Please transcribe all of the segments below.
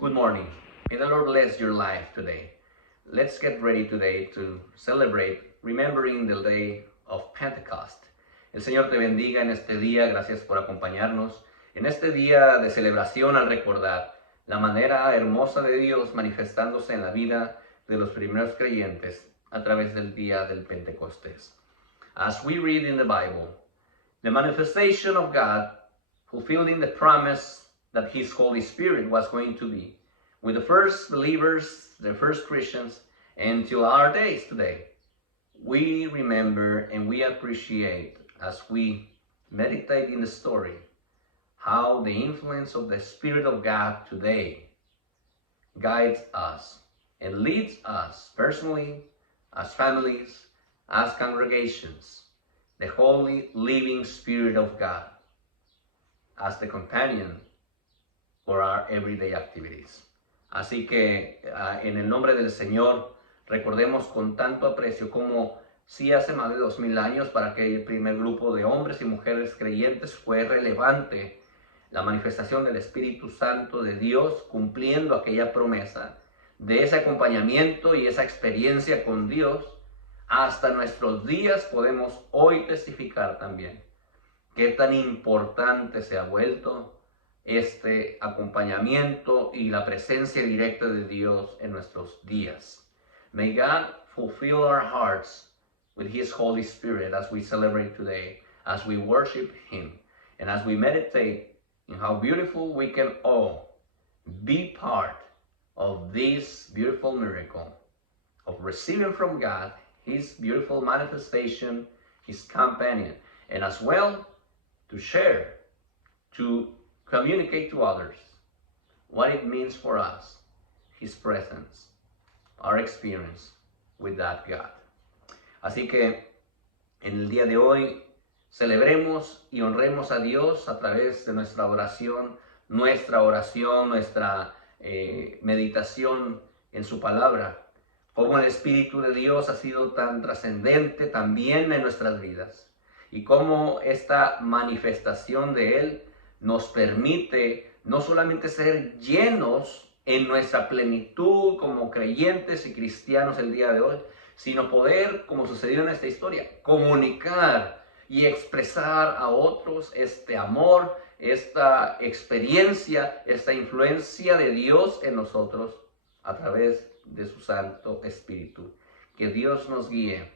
Good morning. May the Lord bless your life today. Let's get ready today to celebrate remembering the day of Pentecost. El Señor te bendiga en este día. Gracias por acompañarnos en este día de celebración al recordar la manera hermosa de Dios manifestándose en la vida de los primeros creyentes a través del día del Pentecostés. As we read in the Bible, the manifestation of God fulfilling the promise that His Holy Spirit was going to be with the first believers, the first Christians, until our days today. We remember and we appreciate as we meditate in the story how the influence of the Spirit of God today guides us and leads us personally, as families, as congregations, the Holy Living Spirit of God as the companion for our everyday activities. Así que en el nombre del Señor, recordemos con tanto aprecio como sí hace más de 2000 años para aquel primer grupo de hombres y mujeres creyentes fue relevante la manifestación del Espíritu Santo de Dios cumpliendo aquella promesa de ese acompañamiento y esa experiencia con Dios. Hasta nuestros días podemos hoy testificar también qué tan importante se ha vuelto este acompañamiento y la presencia directa de Dios en nuestros días. May God fulfill our hearts with His Holy Spirit as we celebrate today, as we worship Him, and as we meditate in how beautiful we can all be part of this beautiful miracle of receiving from God His beautiful manifestation, His companion, and as well to share, to communicate to others what it means for us, His presence, our experience with that God. Así que en el día de hoy celebremos y honremos a Dios a través de nuestra oración, nuestra meditación en su palabra, cómo el Espíritu de Dios ha sido tan trascendente también en nuestras vidas y cómo esta manifestación de Él nos permite no solamente ser llenos en nuestra plenitud como creyentes y cristianos el día de hoy, sino poder, como sucedió en esta historia, comunicar y expresar a otros este amor, esta experiencia, esta influencia de Dios en nosotros a través de su Santo Espíritu. Que Dios nos guíe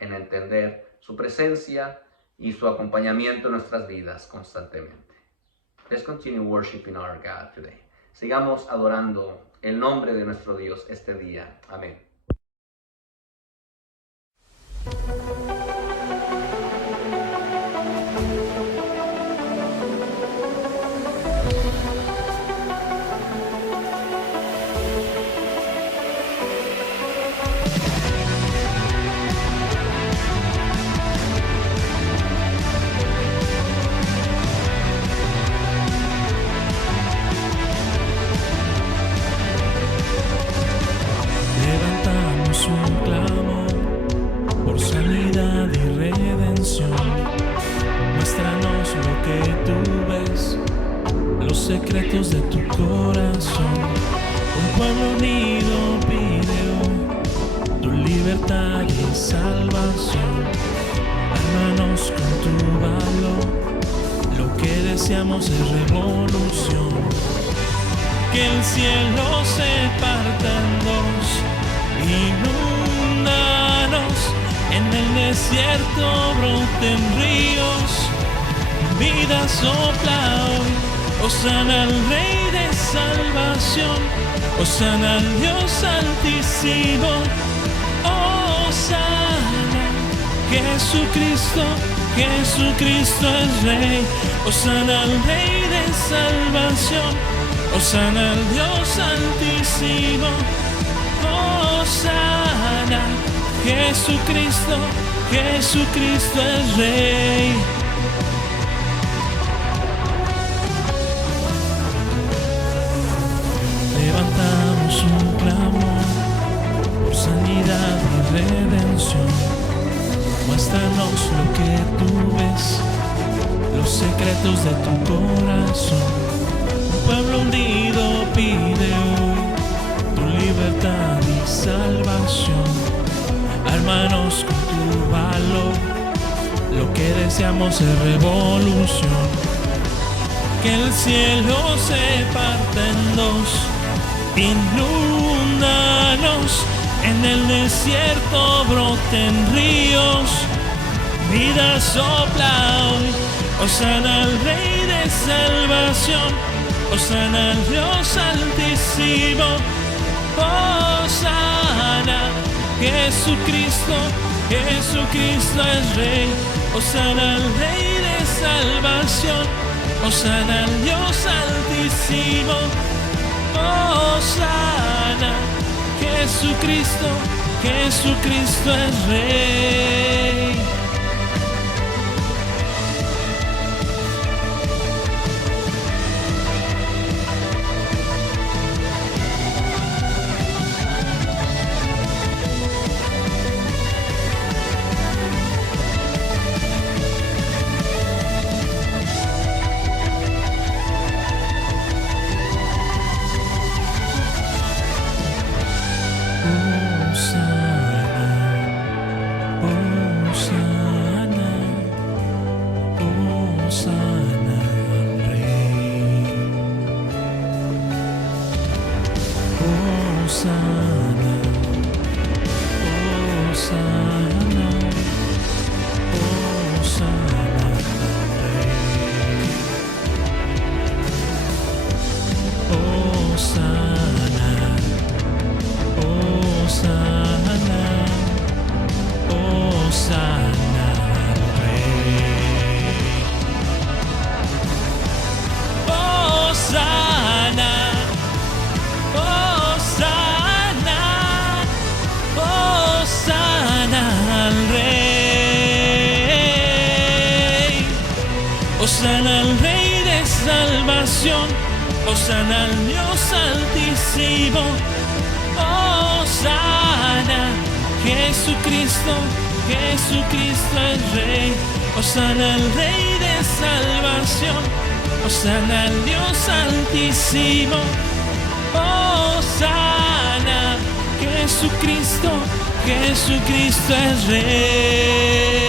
en entender su presencia y su acompañamiento en nuestras vidas constantemente. Let's continue worshiping our God today. Sigamos adorando el nombre de nuestro Dios este día. Amén. Un clamor por sanidad y redención. Muéstranos lo que tú ves, los secretos de tu corazón. Un pueblo unido pide hoy tu libertad y salvación. Ármanos con tu valor, lo que deseamos es revolución. Que el cielo se parta en dos, inúndanos, en el desierto broten ríos, vida sopla hoy, hosana al Rey de salvación, hosana al Dios altísimo, hosana, Jesucristo, Jesucristo es Rey, hosana al Rey de salvación, hosana al Dios altísimo, hosana, Jesucristo, Jesucristo es Rey. Levantamos un clamor por sanidad y redención. Muéstranos lo que tú ves, los secretos de tu corazón. pueblo hundido pide hoy tu libertad y salvación. Hermanos, con tu valor, lo que deseamos es revolución. Que el cielo se parte en dos, inúndanos, en el desierto broten ríos, vida sopla hoy. Hosana al Rey de salvación, hosana al Dios altísimo, hosana, Jesucristo, Jesucristo es Rey, hosana al Rey de salvación, hosana al Dios altísimo, hosana, Jesucristo, Jesucristo es Rey. Hosana al Rey de salvación, hosana al Dios altísimo, hosana, Jesucristo, Jesucristo es Rey, hosana al Rey de salvación, hosana al Dios altísimo, hosana, Jesucristo, Jesucristo es Rey.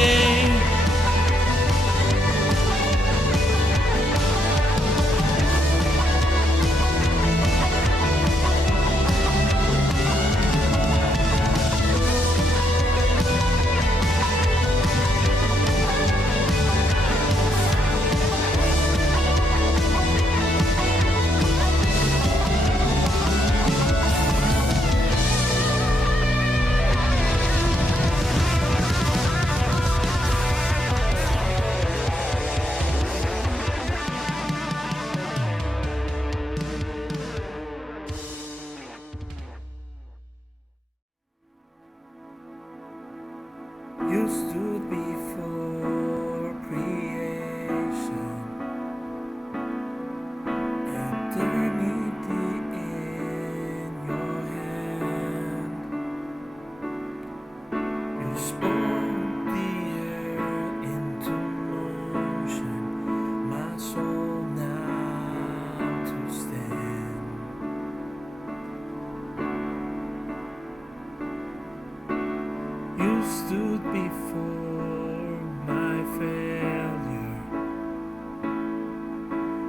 You stood before creation, eternity in your hand. You spoke the earth into motion, my soul now to stand. You stood before my failure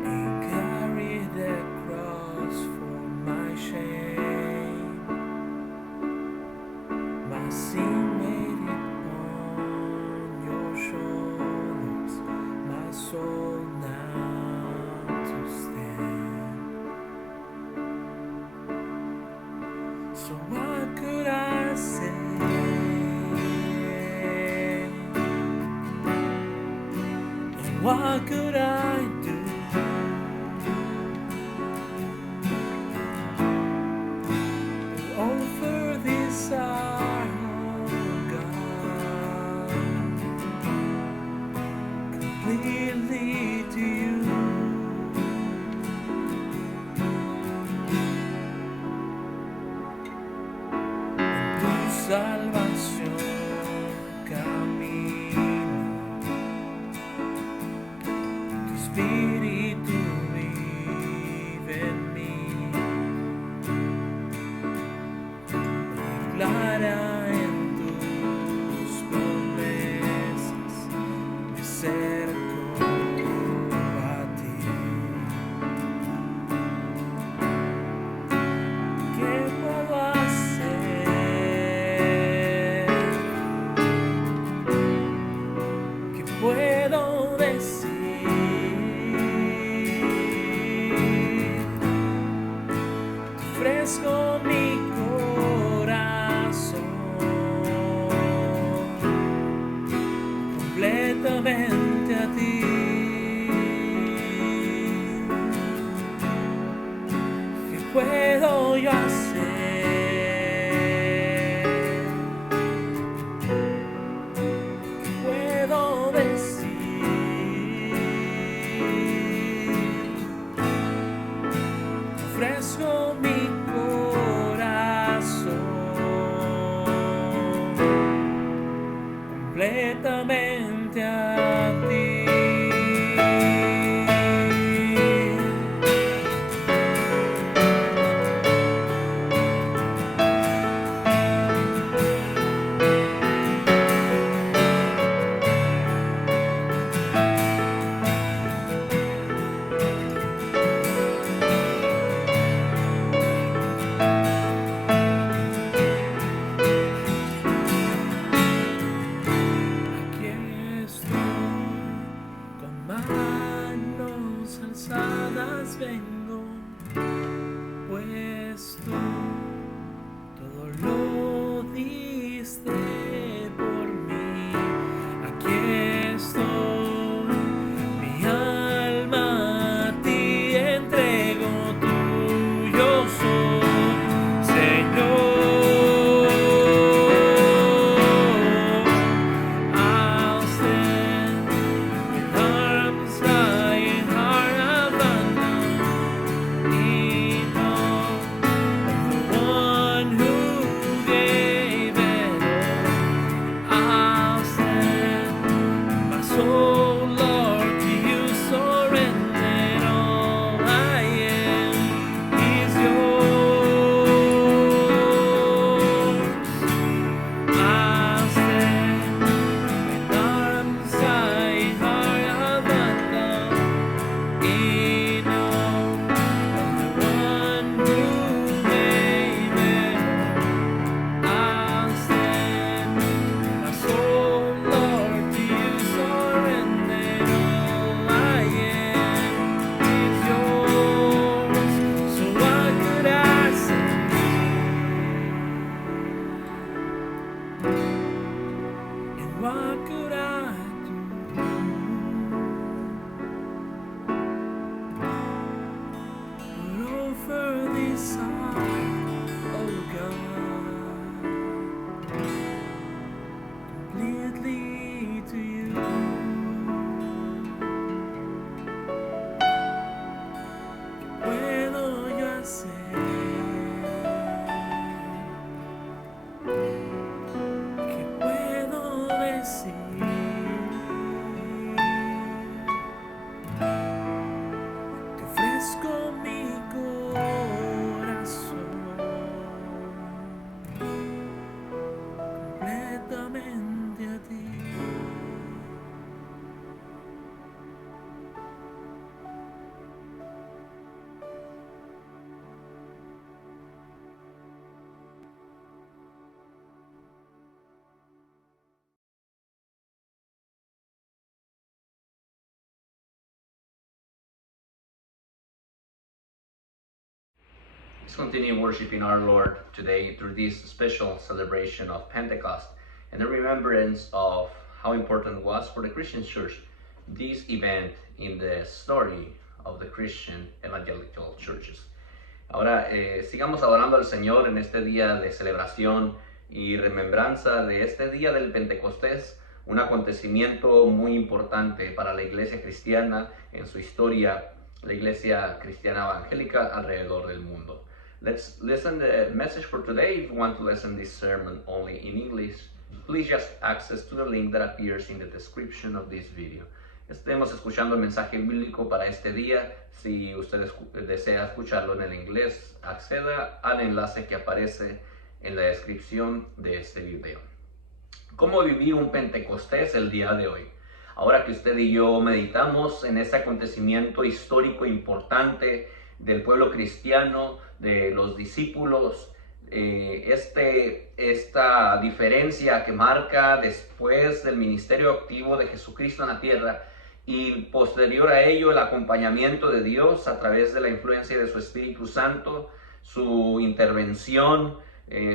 and carried that cross for my shame. My sin made it on your shoulders, my soul now to stand. So what could I say? What could I do? Offer this our God completely to you. En tu salvación camino. Be puedo decir? Ofrezco mi corazón completamente a ti. ¿Qué puedo yo hacer? ¿Qué puedo decir? Ofrezco mi corazón completamente a ti. Aquí estoy, con manos alzadas vengo, pues tú todo lo diste por mí. Aquí estoy, mi alma a ti entrego, tuyo soy, Señor. I'll stand with arms high and heart abandoned in awe of the one who gave it all. I'll stand, my soul, Lord, to you surrendered. All I am is yours. I'll stand with arms high, heart abandoned in awe of the one who gave it all. I'll stand, my soul, Lord, to you surrendered. All I am is yours. So what could I say? And what could I do? But offer this heart, oh God, completely to you. ¿Qué puedo yo hacer? ¿Qué puedo decir? Te ofrezco mi corazón completamente a ti. Let's continue worshiping our Lord today through this special celebration of Pentecost and the remembrance of how important it was for the Christian church this event in the story of the Christian evangelical churches. Ahora sigamos adorando al Señor en este día de celebración y remembranza de este día del Pentecostés, un acontecimiento muy importante para la iglesia cristiana en su historia, la iglesia cristiana evangélica alrededor del mundo. Let's listen the message for today. If you want to listen this sermon only in English, please just access to the link that appears in the description of this video. Estemos escuchando el mensaje bíblico para este día. Si usted desea escucharlo en el inglés, acceda al enlace que aparece en la descripción de este video. ¿Cómo vivir un Pentecostés el día de hoy? Ahora que usted y yo meditamos en este acontecimiento histórico importante del pueblo cristiano, de los discípulos, esta diferencia que marca después del ministerio activo de Jesucristo en la tierra y posterior a ello el acompañamiento de Dios a través de la influencia de su Espíritu Santo, su intervención,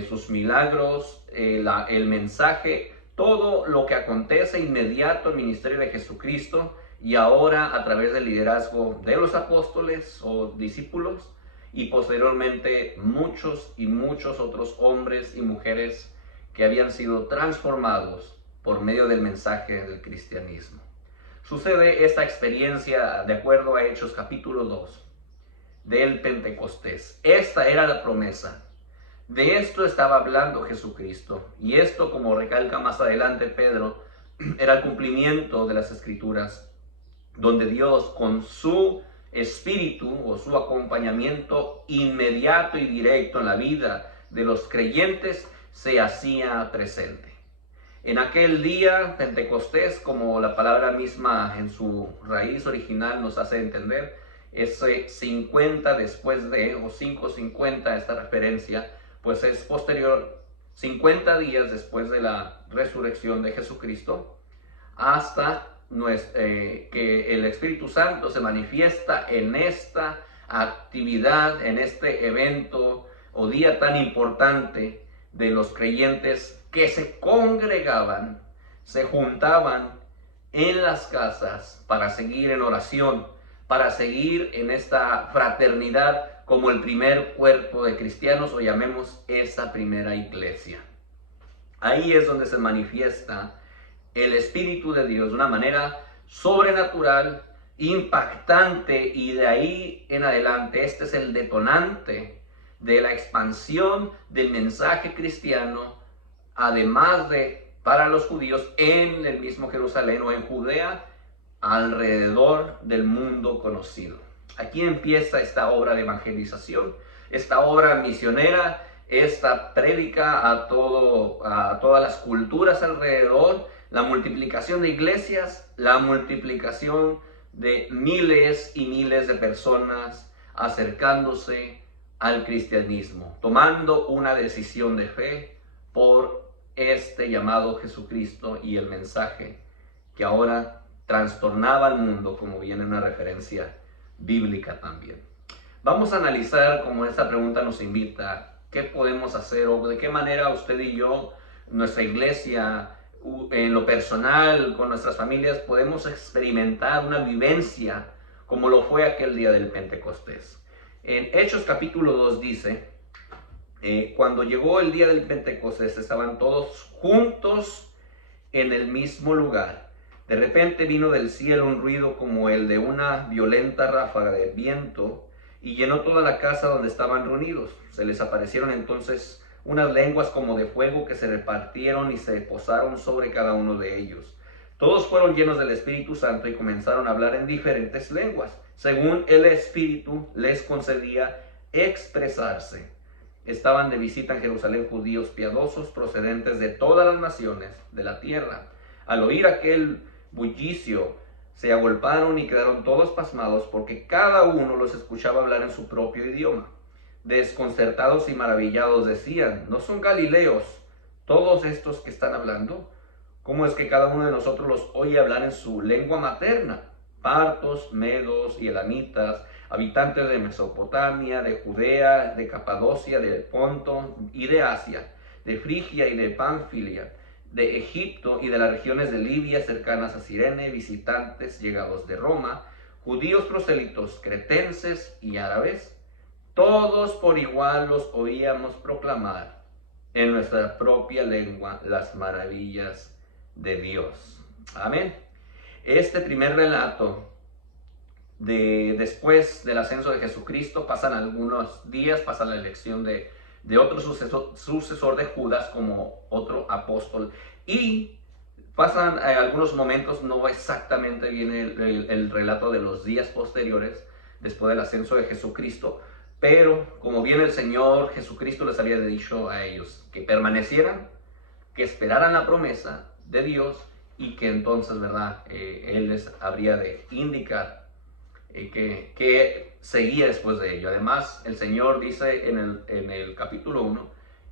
sus milagros, el mensaje, todo lo que acontece inmediato al ministerio de Jesucristo y ahora a través del liderazgo de los apóstoles o discípulos y posteriormente muchos y muchos otros hombres y mujeres que habían sido transformados por medio del mensaje del cristianismo. Sucede esta experiencia de acuerdo a Hechos capítulo 2 del Pentecostés. Esta era la promesa. De esto estaba hablando Jesucristo. Y esto, como recalca más adelante Pedro, era el cumplimiento de las Escrituras, donde Dios con su espíritu o su acompañamiento inmediato y directo en la vida de los creyentes se hacía presente. En aquel día, Pentecostés, como la palabra misma en su raíz original nos hace entender, ese 50 después de, o 550, esta referencia, pues es posterior, 50 días después de la resurrección de Jesucristo, hasta que el Espíritu Santo se manifiesta en esta actividad, en este evento o día tan importante de los creyentes que se congregaban, se juntaban en las casas para seguir en oración, para seguir en esta fraternidad como el primer cuerpo de cristianos, o llamemos esa primera iglesia. Ahí es donde se manifiesta el Espíritu de Dios de una manera sobrenatural, impactante, y de ahí en adelante este es el detonante de la expansión del mensaje cristiano, además de para los judíos en el mismo Jerusalén o en Judea, alrededor del mundo conocido. Aquí empieza esta obra de evangelización, esta obra misionera, esta prédica a todas las culturas alrededor, la multiplicación de iglesias, la multiplicación de miles y miles de personas acercándose al cristianismo, tomando una decisión de fe por este llamado Jesucristo y el mensaje que ahora trastornaba al mundo, como viene una referencia bíblica también. Vamos a analizar, como esta pregunta nos invita, qué podemos hacer o de qué manera usted y yo, nuestra iglesia, en lo personal, con nuestras familias, podemos experimentar una vivencia como lo fue aquel día del Pentecostés. En Hechos capítulo 2 dice, cuando llegó el día del Pentecostés, estaban todos juntos en el mismo lugar. De repente vino del cielo un ruido como el de una violenta ráfaga de viento y llenó toda la casa donde estaban reunidos. Se les aparecieron entonces unas lenguas como de fuego que se repartieron y se posaron sobre cada uno de ellos. Todos fueron llenos del Espíritu Santo y comenzaron a hablar en diferentes lenguas, según el Espíritu les concedía expresarse. Estaban de visita en Jerusalén judíos piadosos procedentes de todas las naciones de la tierra. Al oír aquel bullicio, se agolparon y quedaron todos pasmados, porque cada uno los escuchaba hablar en su propio idioma. Desconcertados y maravillados decían, ¿no son galileos todos estos que están hablando? ¿Cómo es que cada uno de nosotros los oye hablar en su lengua materna? Partos, medos y elamitas, habitantes de Mesopotamia, de Judea, de Capadocia, de Ponto y de Asia, de Frigia y de Panfilia, de Egipto y de las regiones de Libia cercanas a Cirene, visitantes llegados de Roma, judíos prosélitos, cretenses y árabes, todos por igual los oíamos proclamar en nuestra propia lengua las maravillas de Dios. Amén. Este primer relato después del ascenso de Jesucristo, pasan algunos días, pasa la elección de otro sucesor de Judas como otro apóstol, y pasan algunos momentos, no exactamente viene el relato de los días posteriores después del ascenso de Jesucristo, pero como bien el Señor Jesucristo les había dicho a ellos que permanecieran, que esperaran la promesa de Dios y que entonces, ¿verdad? Él les habría de indicar que seguía después de ello. Además, el Señor dice en el capítulo 1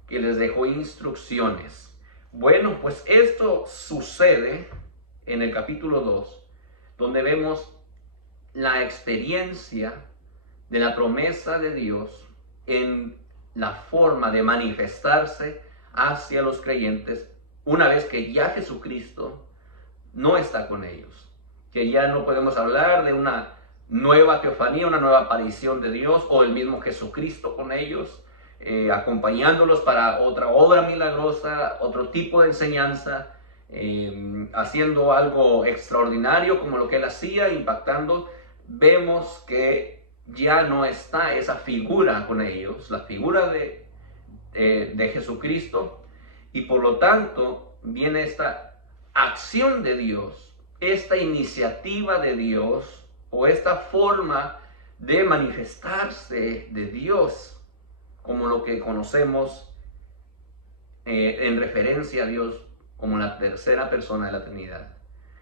que les dejó instrucciones. Bueno, pues esto sucede en el capítulo 2, donde vemos la experiencia de la promesa de Dios en la forma de manifestarse hacia los creyentes una vez que ya Jesucristo no está con ellos, que ya no podemos hablar de una nueva teofanía, una nueva aparición de Dios o el mismo Jesucristo con ellos, acompañándolos para otra obra milagrosa, otro tipo de enseñanza, haciendo algo extraordinario como lo que él hacía, impactando. Vemos que ya no está esa figura con ellos, la figura de Jesucristo, y por lo tanto viene esta acción de Dios, esta iniciativa de Dios o esta forma de manifestarse de Dios, como lo que conocemos en referencia a Dios como la tercera persona de la Trinidad,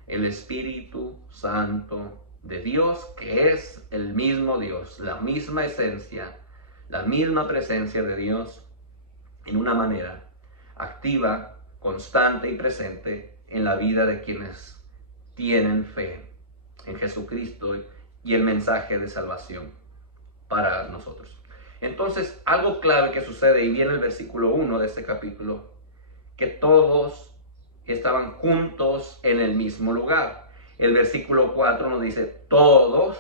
el Espíritu Santo de Dios, que es el mismo Dios, la misma esencia, la misma presencia de Dios en una manera activa, constante y presente en la vida de quienes tienen fe en Jesucristo y el mensaje de salvación para nosotros. Entonces, algo clave que sucede, y viene el versículo 1 de este capítulo, que todos estaban juntos en el mismo lugar. El versículo 4 nos dice, todos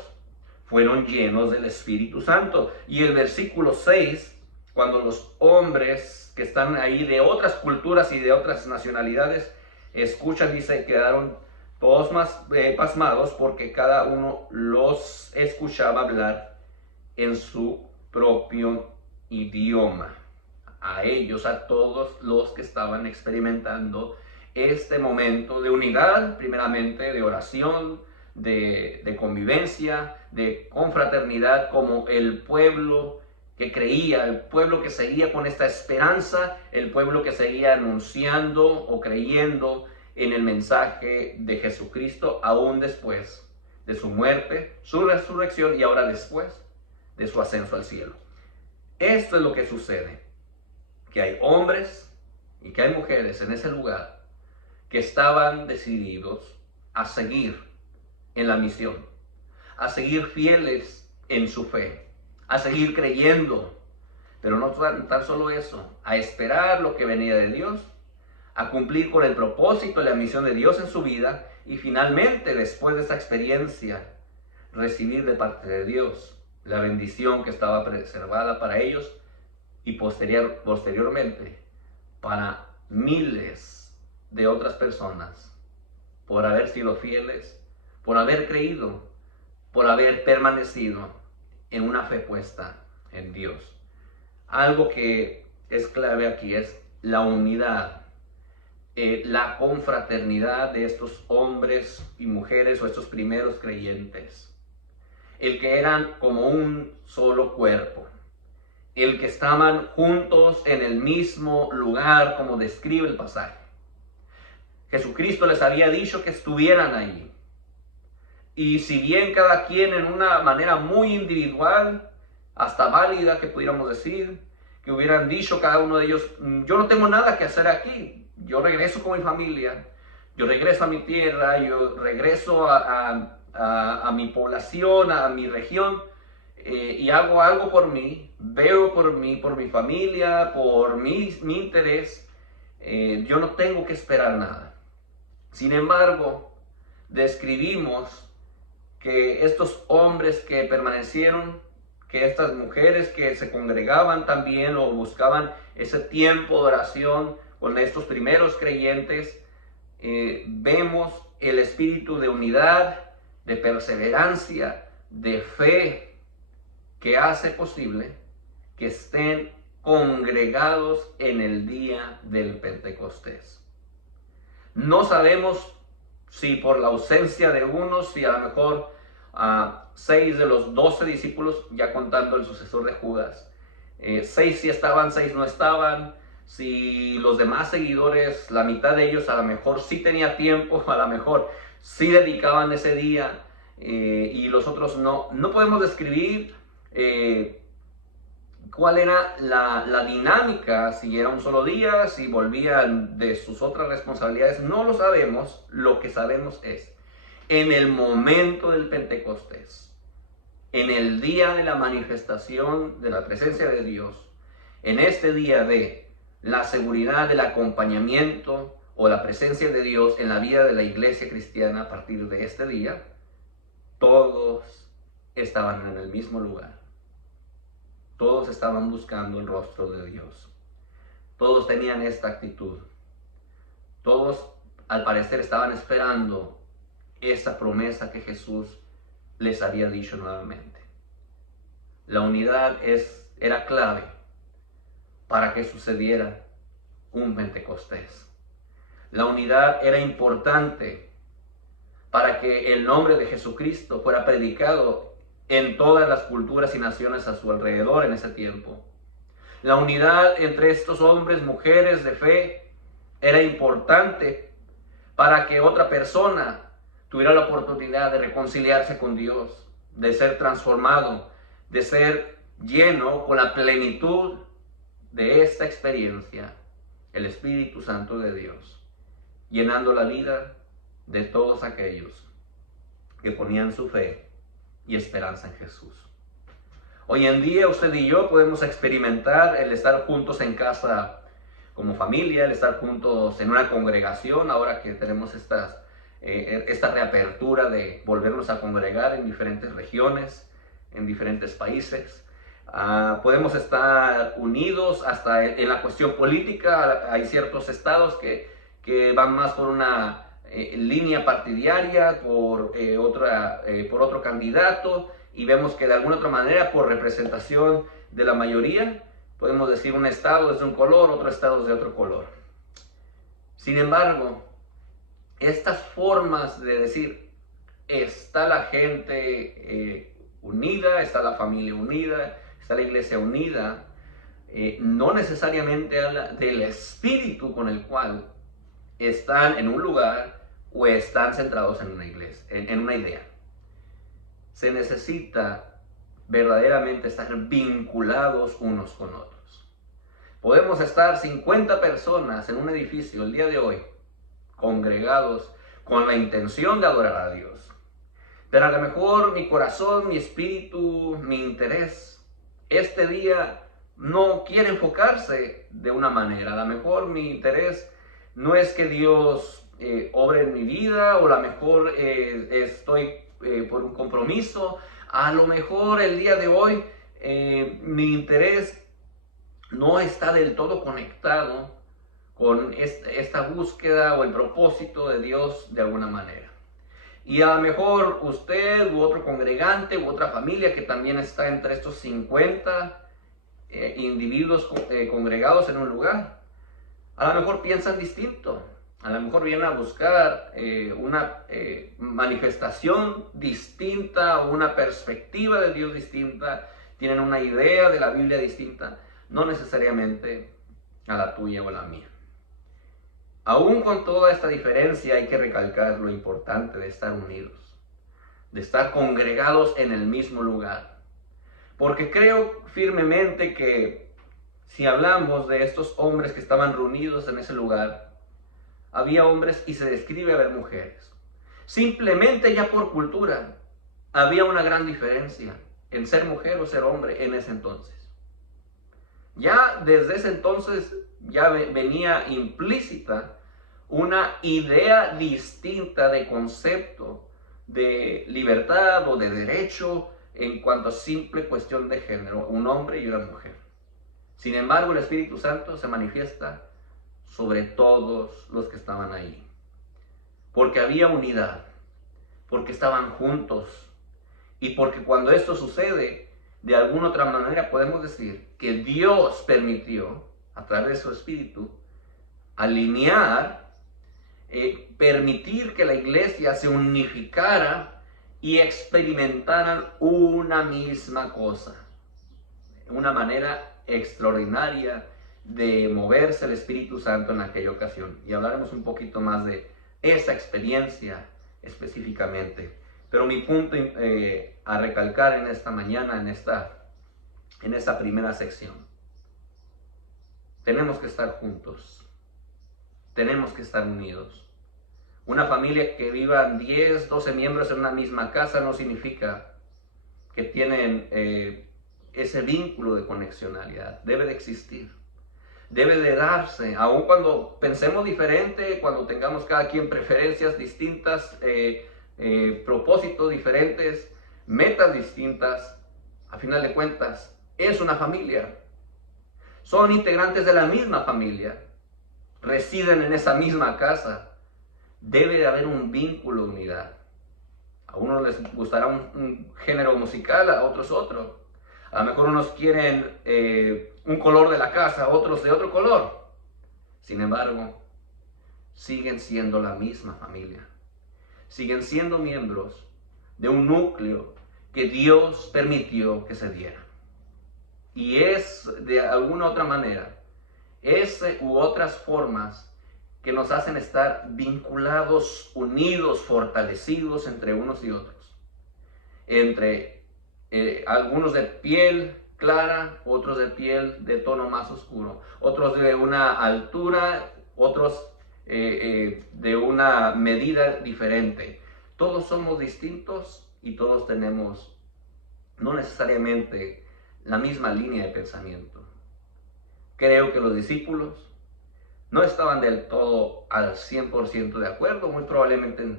fueron llenos del Espíritu Santo. Y el versículo 6, cuando los hombres que están ahí de otras culturas y de otras nacionalidades escuchan, dice, quedaron todos más pasmados porque cada uno los escuchaba hablar en su propio idioma. A ellos, a todos los que estaban experimentando este momento de unidad, primeramente de oración, de convivencia, de confraternidad, como el pueblo que creía, el pueblo que seguía con esta esperanza, el pueblo que seguía anunciando o creyendo en el mensaje de Jesucristo, aún después de su muerte, su resurrección y ahora después de su ascenso al cielo. Esto es lo que sucede, que hay hombres y que hay mujeres en ese lugar que estaban decididos a seguir en la misión, a seguir fieles en su fe, a seguir creyendo, pero no tan solo eso, a esperar lo que venía de Dios, a cumplir con el propósito y la misión de Dios en su vida, y finalmente, después de esa experiencia, recibir de parte de Dios la bendición que estaba preservada para ellos y posteriormente para miles de otras personas, por haber sido fieles, por haber creído, por haber permanecido en una fe puesta en Dios. Algo que es clave aquí es la unidad, la confraternidad de estos hombres y mujeres o estos primeros creyentes, el que eran como un solo cuerpo, el que estaban juntos en el mismo lugar, como describe el pasaje. Jesucristo les había dicho que estuvieran allí. Y si bien cada quien en una manera muy individual, hasta válida que pudiéramos decir, que hubieran dicho cada uno de ellos, yo no tengo nada que hacer aquí, yo regreso con mi familia, yo regreso a mi tierra, yo regreso a mi población, a mi región, y hago algo por mí, veo por mí, por mi familia, por mi interés, yo no tengo que esperar nada. Sin embargo, describimos que estos hombres que permanecieron, que estas mujeres que se congregaban también o buscaban ese tiempo de oración con estos primeros creyentes, vemos el espíritu de unidad, de perseverancia, de fe que hace posible que estén congregados en el día del Pentecostés. No sabemos si por la ausencia de unos, si a lo mejor 6 de los 12 discípulos, ya contando el sucesor de Judas, 6 sí estaban, 6 no estaban, si los demás seguidores, la mitad de ellos a lo mejor sí tenía tiempo, a lo mejor sí dedicaban ese día, y los otros no. No podemos describir cuál era la dinámica, si era un solo día, si volvían de sus otras responsabilidades, no lo sabemos. Lo que sabemos es, en el momento del Pentecostés, en el día de la manifestación de la presencia de Dios, en este día de la seguridad del acompañamiento o la presencia de Dios en la vida de la iglesia cristiana, a partir de este día, todos estaban en el mismo lugar. Todos estaban buscando el rostro de Dios. Todos tenían esta actitud. Todos, al parecer, estaban esperando esa promesa que Jesús les había dicho nuevamente. La unidad era clave para que sucediera un Pentecostés. La unidad era importante para que el nombre de Jesucristo fuera predicado en todas las culturas y naciones a su alrededor en ese tiempo. La unidad entre estos hombres, mujeres de fe, era importante para que otra persona tuviera la oportunidad de reconciliarse con Dios, de ser transformado, de ser lleno con la plenitud de esta experiencia, el Espíritu Santo de Dios, llenando la vida de todos aquellos que ponían su fe y esperanza en Jesús. Hoy en día usted y yo podemos experimentar el estar juntos en casa como familia, el estar juntos en una congregación, ahora que tenemos esta reapertura de volvernos a congregar en diferentes regiones, en diferentes países. Podemos estar unidos hasta en la cuestión política. Hay ciertos estados que van más por una línea partidaria, por otro candidato, y vemos que de alguna otra manera, por representación de la mayoría, podemos decir un estado es de un color, otro estado es de otro color. Sin embargo, estas formas de decir, está la gente unida, está la familia unida, está la iglesia unida, no necesariamente habla del espíritu con el cual están en un lugar o están centrados en una iglesia, en una idea. Se necesita verdaderamente estar vinculados unos con otros. Podemos estar 50 personas en un edificio el día de hoy, congregados con la intención de adorar a Dios. Pero a lo mejor mi corazón, mi espíritu, mi interés, este día no quiere enfocarse de una manera. A lo mejor mi interés no es que Dios obre en mi vida, o a lo mejor estoy por un compromiso. A lo mejor el día de hoy mi interés no está del todo conectado con esta búsqueda o el propósito de Dios de alguna manera. Y a lo mejor usted u otro congregante u otra familia que también está entre estos 50 individuos congregados en un lugar, a lo mejor piensan distinto. A lo mejor vienen a buscar una manifestación distinta o una perspectiva de Dios distinta, tienen una idea de la Biblia distinta, no necesariamente a la tuya o a la mía. Aún con toda esta diferencia hay que recalcar lo importante de estar unidos, de estar congregados en el mismo lugar. Porque creo firmemente que si hablamos de estos hombres que estaban reunidos en ese lugar, había hombres y se describe haber mujeres. Simplemente ya por cultura había una gran diferencia en ser mujer o ser hombre en ese entonces. Ya desde ese entonces ya venía implícita una idea distinta de concepto de libertad o de derecho en cuanto a simple cuestión de género, un hombre y una mujer. Sin embargo, el Espíritu Santo se manifiesta sobre todos los que estaban ahí, porque había unidad, porque estaban juntos, y porque cuando esto sucede, de alguna otra manera podemos decir que Dios permitió, a través de su Espíritu, alinear, permitir que la iglesia se unificara y experimentaran una misma cosa, una manera extraordinaria de moverse el Espíritu Santo en aquella ocasión. Y hablaremos un poquito más de esa experiencia específicamente. Pero mi punto a recalcar en esta mañana, en esta en esta primera sección. Tenemos que estar juntos. Tenemos que estar unidos. Una familia que vivan 10, 12 miembros en una misma casa no significa que tienen ese vínculo de conexionalidad. Debe de existir. Debe de darse, aun cuando pensemos diferente, cuando tengamos cada quien preferencias distintas, propósitos diferentes, metas distintas. A final de cuentas, es una familia. Son integrantes de la misma familia. Residen en esa misma casa. Debe de haber un vínculo de unidad. A unos les gustará un género musical, a otros otro. A lo mejor unos quieren un color de la casa, otros de otro color. Sin embargo, siguen siendo la misma familia. Siguen siendo miembros de un núcleo que Dios permitió que se diera. Y es de alguna otra manera, u otras formas que nos hacen estar vinculados, unidos, fortalecidos entre unos y otros. Entre algunos de piel clara, otros de piel de tono más oscuro, otros de una altura, otros de una medida diferente. Todos somos distintos y todos tenemos no necesariamente la misma línea de pensamiento. Creo que los discípulos no estaban del todo al 100% de acuerdo, muy probablemente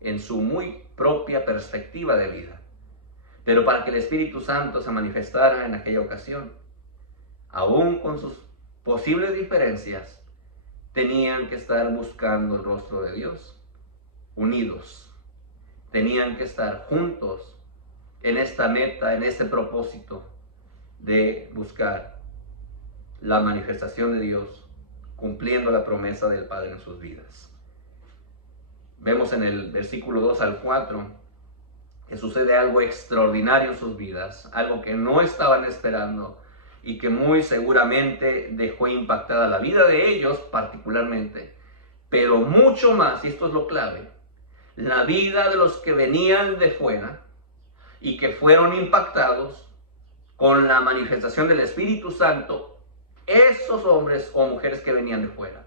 en su muy propia perspectiva de vida. Pero para que el Espíritu Santo se manifestara en aquella ocasión, aún con sus posibles diferencias, tenían que estar buscando el rostro de Dios, unidos. Tenían que estar juntos en esta meta, en este propósito de buscar la manifestación de Dios, cumpliendo la promesa del Padre en sus vidas. Vemos en el versículo 2 al 4 que sucede algo extraordinario en sus vidas, algo que no estaban esperando y que muy seguramente dejó impactada la vida de ellos particularmente, pero mucho más, y esto es lo clave, la vida de los que venían de fuera y que fueron impactados con la manifestación del Espíritu Santo. Esos hombres o mujeres que venían de fuera,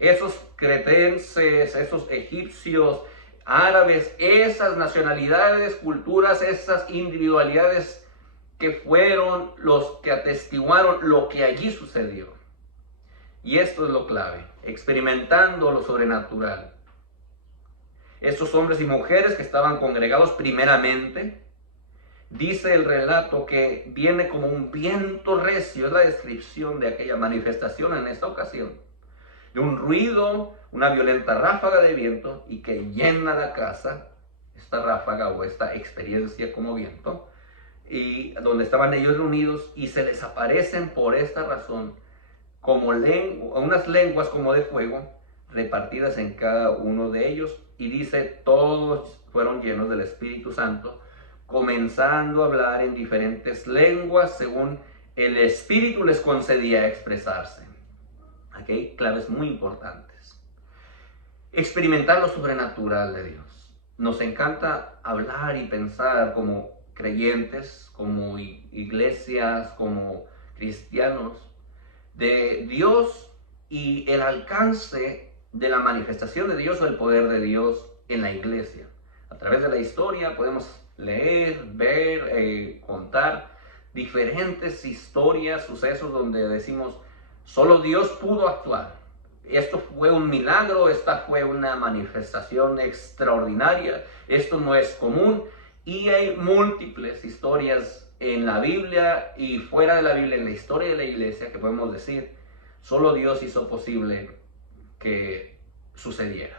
esos cretenses, esos egipcios, árabes, esas nacionalidades, culturas, esas individualidades que fueron los que atestiguaron lo que allí sucedió. Y esto es lo clave, experimentando lo sobrenatural. Estos hombres y mujeres que estaban congregados primeramente, dice el relato que viene como un viento recio, es la descripción de aquella manifestación en esta ocasión, de un ruido, una violenta ráfaga de viento y que llena la casa, esta ráfaga o esta experiencia como viento, y donde estaban ellos reunidos y se les aparecen por esta razón como unas lenguas como de fuego repartidas en cada uno de ellos, y dice todos fueron llenos del Espíritu Santo, comenzando a hablar en diferentes lenguas según el Espíritu les concedía expresarse. Aquí hay claves muy importantes. Experimentar lo sobrenatural de Dios. Nos encanta hablar y pensar como creyentes, como iglesias, como cristianos, de Dios y el alcance de la manifestación de Dios o el poder de Dios en la iglesia. A través de la historia podemos leer, ver, contar diferentes historias, sucesos donde decimos, solo Dios pudo actuar. Esto fue un milagro, esta fue una manifestación extraordinaria, esto no es común. Y hay múltiples historias en la Biblia y fuera de la Biblia, en la historia de la iglesia, que podemos decir, solo Dios hizo posible que sucediera.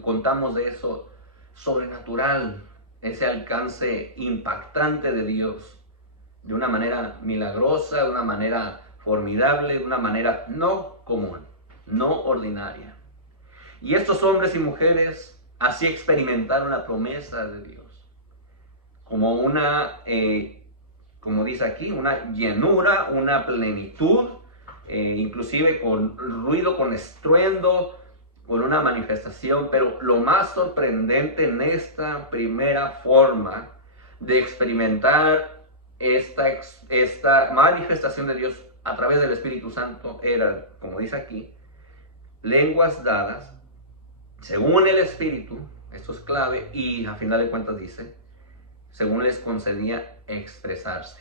Contamos de eso sobrenatural, ese alcance impactante de Dios, de una manera milagrosa, de una manera formidable, de una manera no común, no ordinaria. Y estos hombres y mujeres así experimentaron la promesa de Dios, como una, como dice aquí, una llenura, una plenitud, inclusive con ruido, con estruendo, con una manifestación. Pero lo más sorprendente en esta primera forma de experimentar esta manifestación de Dios a través del Espíritu Santo era, como dice aquí, lenguas dadas según el Espíritu, esto es clave, y a final de cuentas dice, según les concedía expresarse.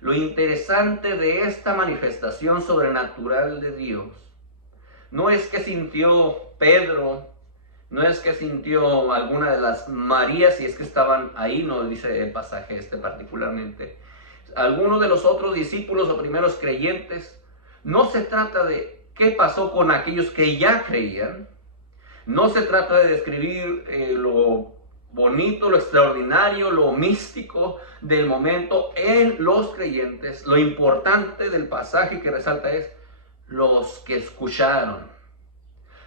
Lo interesante de esta manifestación sobrenatural de Dios no es que sintió Pedro, no es que sintió alguna de las Marías, si es que estaban ahí, no dice el pasaje particularmente, algunos de los otros discípulos o primeros creyentes. No se trata de qué pasó con aquellos que ya creían, no se trata de describir lo bonito, lo extraordinario, lo místico del momento en los creyentes. Lo importante del pasaje que resalta es los que escucharon,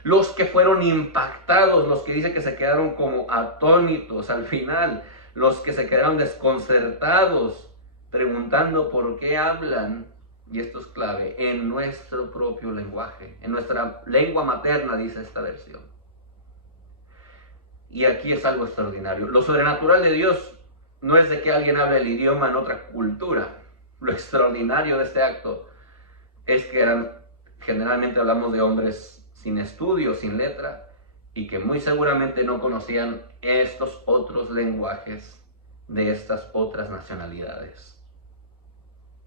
los que fueron impactados, los que dice que se quedaron como atónitos al final, los que se quedaron desconcertados, preguntando por qué hablan, y esto es clave, en nuestro propio lenguaje, en nuestra lengua materna, dice esta versión. Y aquí es algo extraordinario. Lo sobrenatural de Dios no es de que alguien hable el idioma en otra cultura. Lo extraordinario de este acto es que generalmente hablamos de hombres sin estudio, sin letra, y que muy seguramente no conocían estos otros lenguajes de estas otras nacionalidades.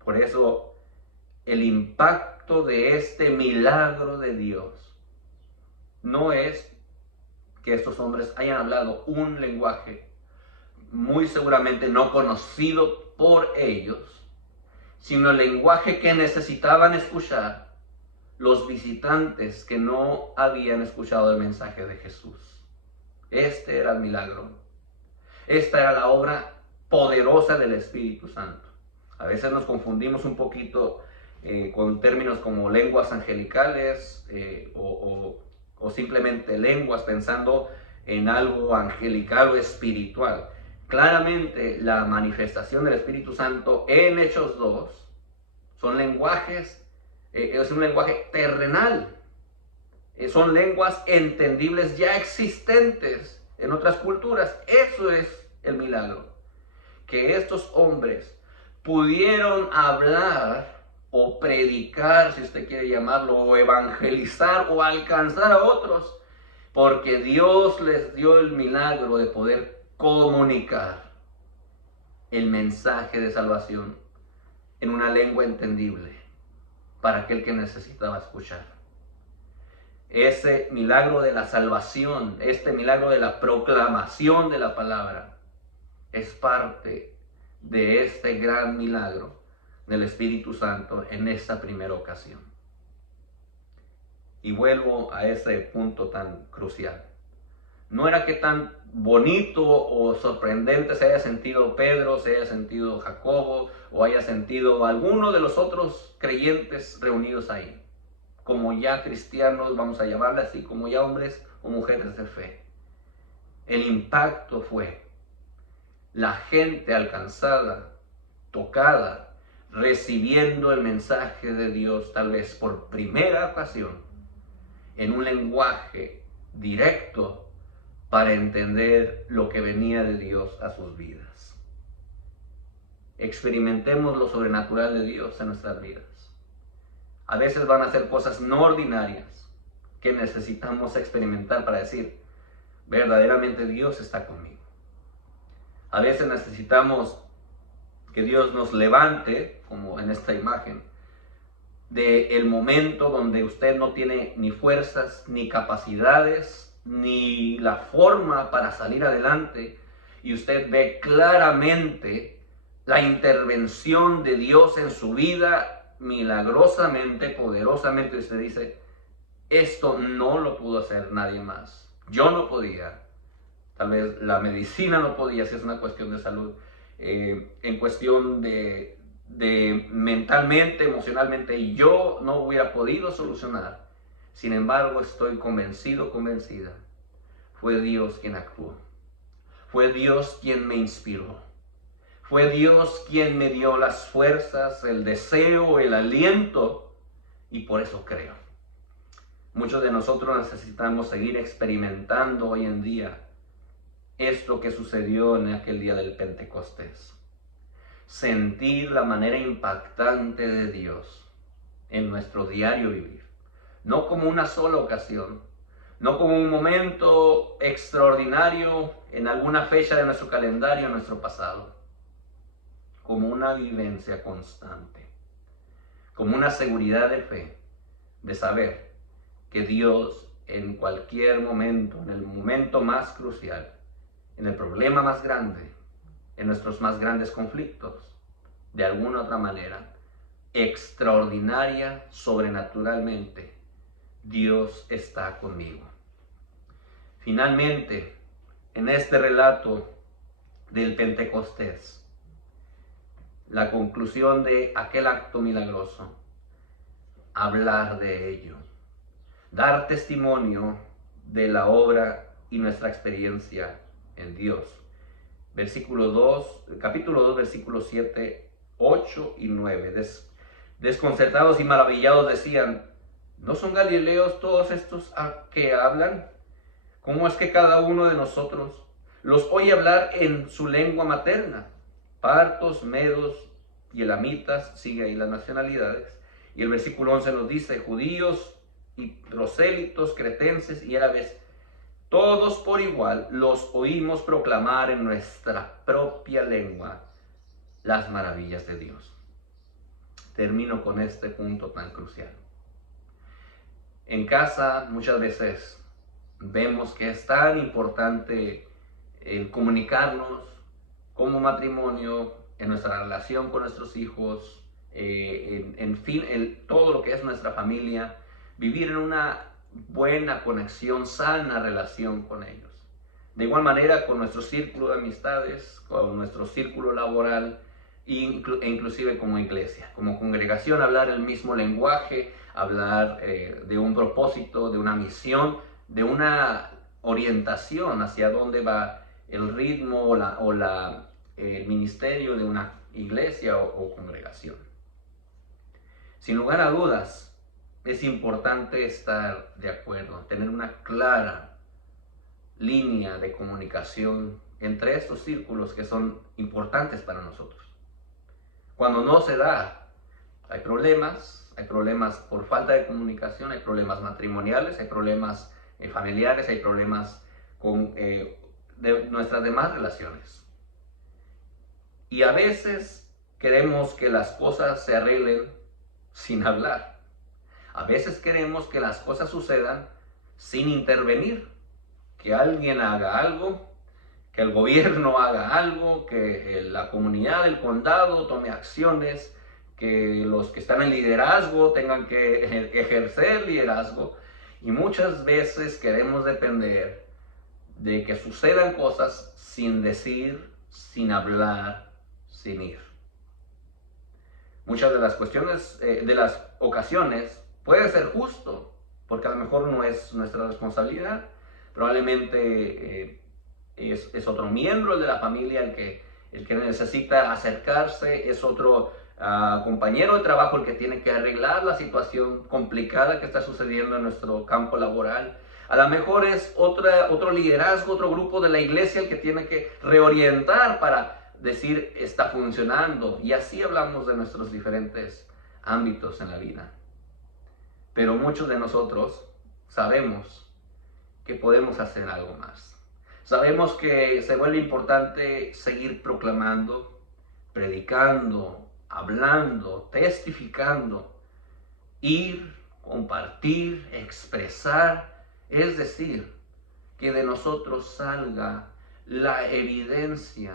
Por eso, el impacto de este milagro de Dios no es que estos hombres hayan hablado un lenguaje muy seguramente no conocido por ellos, sino el lenguaje que necesitaban escuchar los visitantes que no habían escuchado el mensaje de Jesús. Este era el milagro. Esta era la obra poderosa del Espíritu Santo. A veces nos confundimos un poquito con términos como lenguas angelicales o simplemente lenguas, pensando en algo angelical o espiritual. Claramente la manifestación del Espíritu Santo en Hechos 2 son lenguajes, es un lenguaje terrenal, son lenguas entendibles ya existentes en otras culturas. Eso es el milagro, que estos hombres pudieron hablar o predicar, si usted quiere llamarlo, o evangelizar o alcanzar a otros, porque Dios les dio el milagro de poder comunicar el mensaje de salvación en una lengua entendible para aquel que necesitaba escuchar. Ese milagro de la salvación, este milagro de la proclamación de la palabra, es parte de este gran milagro del Espíritu Santo en esta primera ocasión. Y vuelvo a ese punto tan crucial. No era que tan bonito o sorprendente se haya sentido Pedro, se haya sentido Jacobo o haya sentido alguno de los otros creyentes reunidos ahí, como ya cristianos, vamos a llamarle así, como ya hombres o mujeres de fe. El impacto fue la gente alcanzada, tocada, recibiendo el mensaje de Dios tal vez por primera ocasión en un lenguaje directo para entender lo que venía de Dios a sus vidas. Experimentemos lo sobrenatural de Dios en nuestras vidas. A veces van a ser cosas no ordinarias que necesitamos experimentar para decir, verdaderamente Dios está conmigo. A veces necesitamos que Dios nos levante, como en esta imagen, del momento donde usted no tiene ni fuerzas, ni capacidades, ni la forma para salir adelante, y usted ve claramente la intervención de Dios en su vida, milagrosamente, poderosamente. Usted dice, esto no lo pudo hacer nadie más. Yo no podía. Tal vez la medicina no podía, si es una cuestión de salud. En cuestión de mentalmente, emocionalmente, y yo no hubiera podido solucionar. Sin embargo, estoy convencido, convencida, fue Dios quien actuó. Fue Dios quien me inspiró. Fue Dios quien me dio las fuerzas, el deseo, el aliento, y por eso creo. Muchos de nosotros necesitamos seguir experimentando hoy en día esto que sucedió en aquel día del Pentecostés. sentir la manera impactante de Dios en nuestro diario vivir. No como una sola ocasión, no como un momento extraordinario en alguna fecha de nuestro calendario, en nuestro pasado, como una vivencia constante, como una seguridad de fe, de saber que Dios en cualquier momento, en el momento más crucial, en el problema más grande, en nuestros más grandes conflictos, de alguna otra manera, extraordinaria, sobrenaturalmente, Dios está conmigo. Finalmente, en este relato del Pentecostés, la conclusión de aquel acto milagroso, hablar de ello, dar testimonio de la obra y nuestra experiencia en Dios. Capítulo 2, versículos 7, 8 y 9. Desconcertados y maravillados decían: ¿no son galileos todos estos que hablan? ¿Cómo es que cada uno de nosotros los oye hablar en su lengua materna? Partos, medos y elamitas, sigue ahí las nacionalidades. Y el versículo 11 nos dice: judíos y prosélitos, cretenses y árabes, todos por igual los oímos proclamar en nuestra propia lengua las maravillas de Dios. Termino con este punto tan crucial. En casa muchas veces vemos que es tan importante el comunicarnos como matrimonio, en nuestra relación con nuestros hijos, en fin, todo lo que es nuestra familia, vivir en una buena conexión, sana relación con ellos. De igual manera con nuestro círculo de amistades, con nuestro círculo laboral e inclusive como iglesia, como congregación, hablar el mismo lenguaje, hablar de un propósito, de una misión, de una orientación hacia dónde va el ritmo el ministerio de una iglesia o congregación. Sin lugar a dudas, es importante estar de acuerdo, tener una clara línea de comunicación entre estos círculos que son importantes para nosotros. Cuando no se da, hay problemas por falta de comunicación, hay problemas matrimoniales, hay problemas familiares, hay problemas con de nuestras demás relaciones. Y a veces queremos que las cosas se arreglen sin hablar. A veces queremos que las cosas sucedan sin intervenir, que alguien haga algo, que el gobierno haga algo, que la comunidad, el condado tome acciones, que los que están en liderazgo tengan que ejercer liderazgo. Y muchas veces queremos depender de que sucedan cosas sin decir, sin hablar, sin ir. Muchas de las cuestiones, de las ocasiones, puede ser justo, porque a lo mejor no es nuestra responsabilidad. Probablemente es otro miembro el de la familia el que necesita acercarse, es otro compañero de trabajo el que tiene que arreglar la situación complicada que está sucediendo en nuestro campo laboral. A lo mejor es otro liderazgo, otro grupo de la iglesia el que tiene que reorientar para decir está funcionando. Y así hablamos de nuestros diferentes ámbitos en la vida. Pero muchos de nosotros sabemos que podemos hacer algo más. Sabemos que se vuelve importante seguir proclamando, predicando, hablando, testificando, ir, compartir, expresar, es decir, que de nosotros salga la evidencia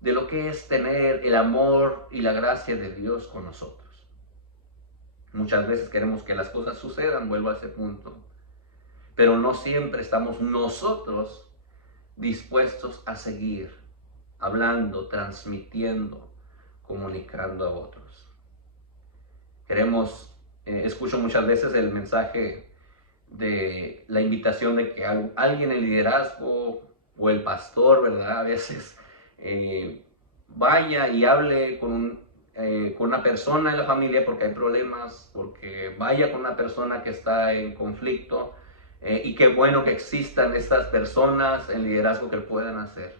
de lo que es tener el amor y la gracia de Dios con nosotros. Muchas veces queremos que las cosas sucedan, vuelvo a ese punto, pero no siempre estamos nosotros dispuestos a seguir hablando, transmitiendo, comunicando a otros. Escucho muchas veces el mensaje de la invitación de que alguien en liderazgo o el pastor, ¿verdad? A veces vaya y hable con una persona en la familia porque hay problemas, porque vaya con una persona que está en conflicto, y qué bueno que existan estas personas en liderazgo que puedan hacer,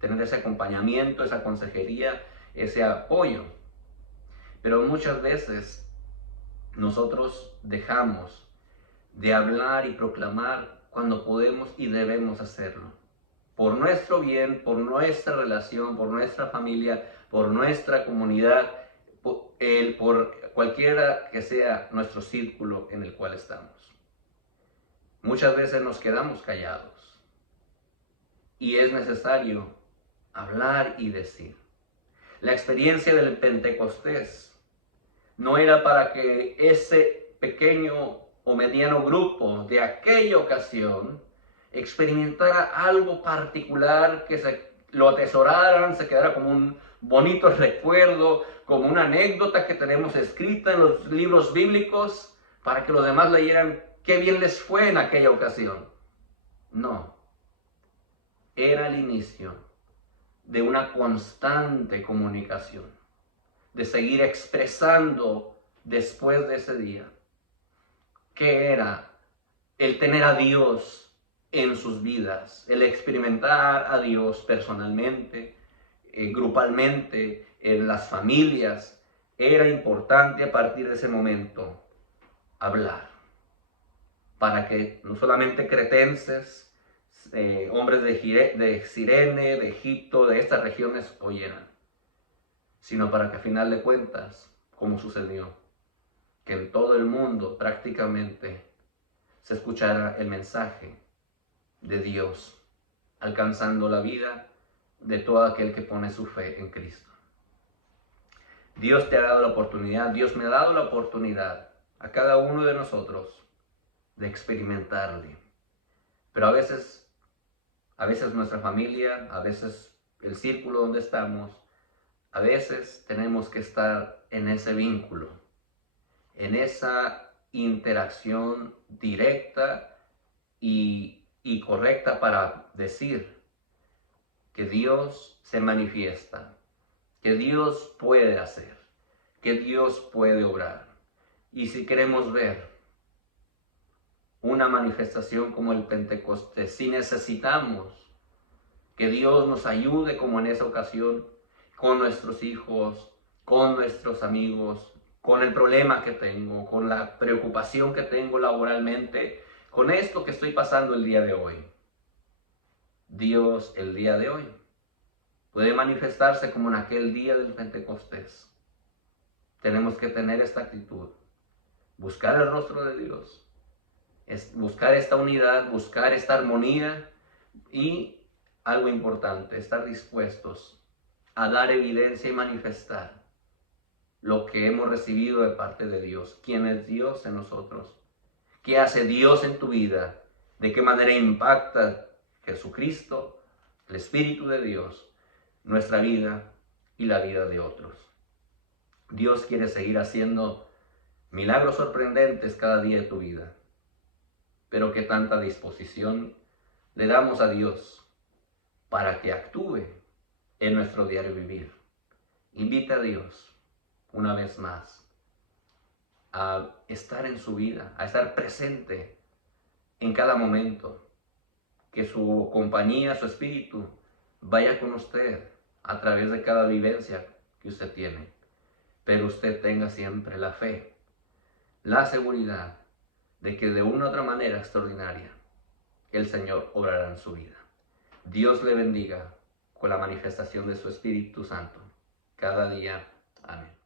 tener ese acompañamiento, esa consejería, ese apoyo. Pero muchas veces nosotros dejamos de hablar y proclamar cuando podemos y debemos hacerlo. Por nuestro bien, por nuestra relación, por nuestra familia, por nuestra comunidad, por cualquiera que sea nuestro círculo en el cual estamos. Muchas veces nos quedamos callados y es necesario hablar y decir. La experiencia del Pentecostés no era para que ese pequeño o mediano grupo de aquella ocasión experimentara algo particular, que lo atesoraran, se quedara como un bonito recuerdo, como una anécdota que tenemos escrita en los libros bíblicos, para que los demás leyeran qué bien les fue en aquella ocasión. No, era el inicio de una constante comunicación, de seguir expresando después de ese día, que era el tener a Dios en sus vidas, el experimentar a Dios personalmente, grupalmente, en las familias. Era importante a partir de ese momento hablar, para que no solamente cretenses, hombres de Cirene, de Egipto, de estas regiones oyeran, sino para que a final de cuentas, como sucedió, que en todo el mundo prácticamente se escuchara el mensaje de Dios, alcanzando la vida de todo aquel que pone su fe en Cristo. Dios te ha dado la oportunidad, Dios me ha dado la oportunidad a cada uno de nosotros de experimentarle. Pero a veces nuestra familia, a veces el círculo donde estamos, a veces tenemos que estar en ese vínculo, en esa interacción directa y correcta para decir que Dios se manifiesta, que Dios puede hacer, que Dios puede obrar. Y si queremos ver una manifestación como el Pentecostés, si necesitamos que Dios nos ayude como en esa ocasión, con nuestros hijos, con nuestros amigos, con el problema que tengo, con la preocupación que tengo laboralmente, con esto que estoy pasando el día de hoy. Dios el día de hoy puede manifestarse como en aquel día del Pentecostés. Tenemos que tener esta actitud, buscar el rostro de Dios, buscar esta unidad, buscar esta armonía y, algo importante, estar dispuestos a dar evidencia y manifestar lo que hemos recibido de parte de Dios. ¿Quién es Dios en nosotros? ¿Qué hace Dios en tu vida? ¿De qué manera impacta Jesucristo, el Espíritu de Dios, nuestra vida y la vida de otros? Dios quiere seguir haciendo milagros sorprendentes cada día de tu vida. Pero qué tanta disposición le damos a Dios para que actúe en nuestro diario vivir. Invita a Dios una vez más a estar en su vida, a estar presente en cada momento. Que su compañía, su espíritu vaya con usted a través de cada vivencia que usted tiene. Pero usted tenga siempre la fe, la seguridad de que de una u otra manera extraordinaria el Señor obrará en su vida. Dios le bendiga con la manifestación de su Espíritu Santo cada día. Amén.